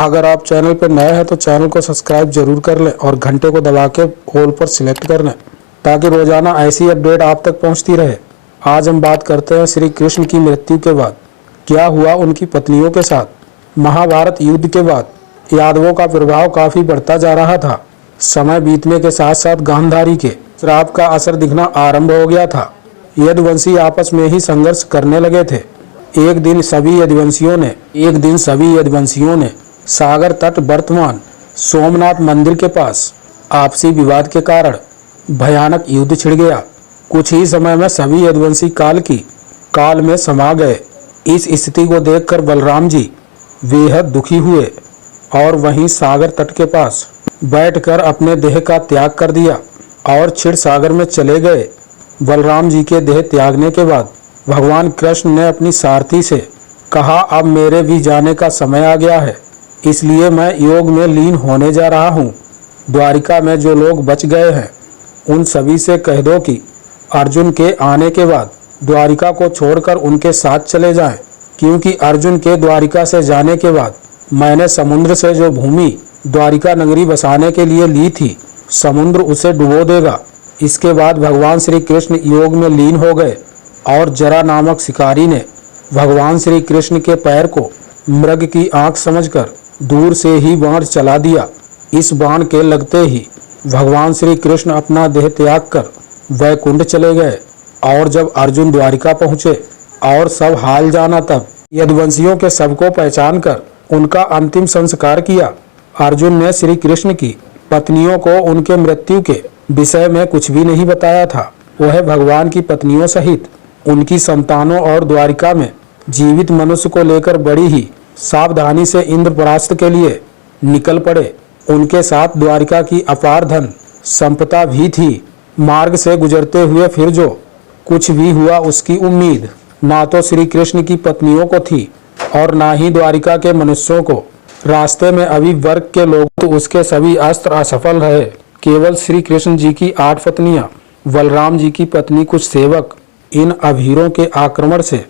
अगर आप चैनल पर नए हैं तो चैनल को सब्सक्राइब जरूर कर लें और घंटे को दबा के ऑल पर सिलेक्ट कर लें ताकि रोजाना ऐसी अपडेट आप तक पहुंचती रहे। आज हम बात करते हैं श्री कृष्ण की मृत्यु के बाद क्या हुआ उनकी पत्नियों के साथ। महाभारत युद्ध के बाद यादवों का प्रभाव काफी बढ़ता जा रहा था। समय बीतने के साथ साथ गांधारी के श्राप का असर दिखना आरंभ हो गया था। यदुवंशी आपस में ही संघर्ष करने लगे थे। एक दिन सभी यदुवंशियों ने सागर तट वर्तमान सोमनाथ मंदिर के पास आपसी विवाद के कारण भयानक युद्ध छिड़ गया। कुछ ही समय में सभी यदुवंशी काल में समा गए। इस स्थिति को देखकर बलराम जी बेहद दुखी हुए और वहीं सागर तट के पास बैठकर अपने देह का त्याग कर दिया और क्षीर सागर में चले गए। बलराम जी के देह त्यागने के बाद भगवान कृष्ण ने अपनी सारथी से कहा, अब मेरे भी जाने का समय आ गया है, इसलिए मैं योग में लीन होने जा रहा हूँ। द्वारिका में जो लोग बच गए हैं उन सभी से कह दो कि अर्जुन के आने के बाद द्वारिका को छोड़कर उनके साथ चले जाएं, क्योंकि अर्जुन के द्वारिका से जाने के बाद मैंने समुद्र से जो भूमि द्वारिका नगरी बसाने के लिए ली थी, समुद्र उसे डुबो देगा। इसके बाद भगवान श्री कृष्ण योग में लीन हो गए और जरा नामक शिकारी ने भगवान श्री कृष्ण के पैर को मृग की आंख समझकर दूर से ही बाण चला दिया। इस बाण के लगते ही भगवान श्री कृष्ण अपना देह त्याग कर वैकुंठ चले गए और जब अर्जुन द्वारिका पहुँचे और सब हाल जाना, तब यदुवंशियों के शव को पहचान कर उनका अंतिम संस्कार किया। अर्जुन ने श्री कृष्ण की पत्नियों को उनके मृत्यु के विषय में कुछ भी नहीं बताया था। वह भगवान की पत्नियों सहित उनकी संतानों और द्वारिका में जीवित मनुष्य को लेकर बड़ी ही सावधानी से इंद्रप्रस्थ के लिए निकल पड़े। उनके साथ द्वारिका की अपार धन संपदा भी थी। मार्ग से गुजरते हुए फिर जो कुछ भी हुआ उसकी उम्मीद ना तो श्री कृष्ण की पत्नियों को थी और ना ही द्वारिका के मनुष्यों को। रास्ते में अभी वर्ग के लोग तो उसके सभी अस्त्र असफल रहे। केवल श्री कृष्ण जी की 8 पत्नियां, बलराम जी की पत्नी, कुछ सेवक इन अभीरों के आक्रमण से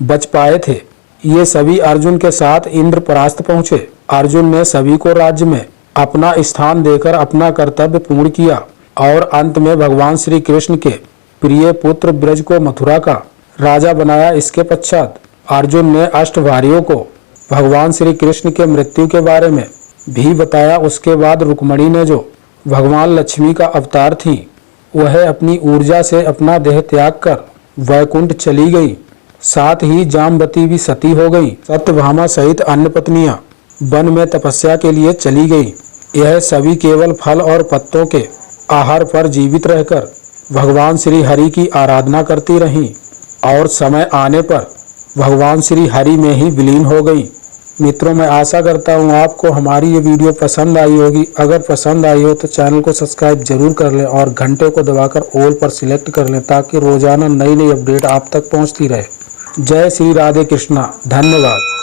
बच पाए थे। ये सभी अर्जुन के साथ इंद्रप्रस्थ पहुंचे। अर्जुन ने सभी को राज्य में अपना स्थान देकर अपना कर्तव्य पूर्ण किया और अंत में भगवान श्री कृष्ण के प्रिय पुत्र ब्रज को मथुरा का राजा बनाया। इसके पश्चात अर्जुन ने अष्टभार्यों को भगवान श्री कृष्ण के मृत्यु के बारे में भी बताया। उसके बाद रुक्मणी ने, जो भगवान लक्ष्मी का अवतार थी, वह अपनी ऊर्जा से अपना देह त्याग कर वैकुंठ चली गई। साथ ही जामवती भी सती हो गई। सत्यभामा सहित अन्य पत्नियां वन में तपस्या के लिए चली गई। यह सभी केवल फल और पत्तों के आहार पर जीवित रहकर भगवान श्री हरि की आराधना करती रहीं और समय आने पर भगवान श्री हरि में ही विलीन हो गई। मित्रों, मैं आशा करता हूँ आपको हमारी ये वीडियो पसंद आई होगी। अगर पसंद आई हो तो चैनल को सब्सक्राइब जरूर कर लें और घंटे को दबाकर ऑल पर सिलेक्ट कर लें ताकि रोजाना नई नई अपडेट आप तक पहुँचती रहे। जय श्री राधे कृष्णा। धन्यवाद।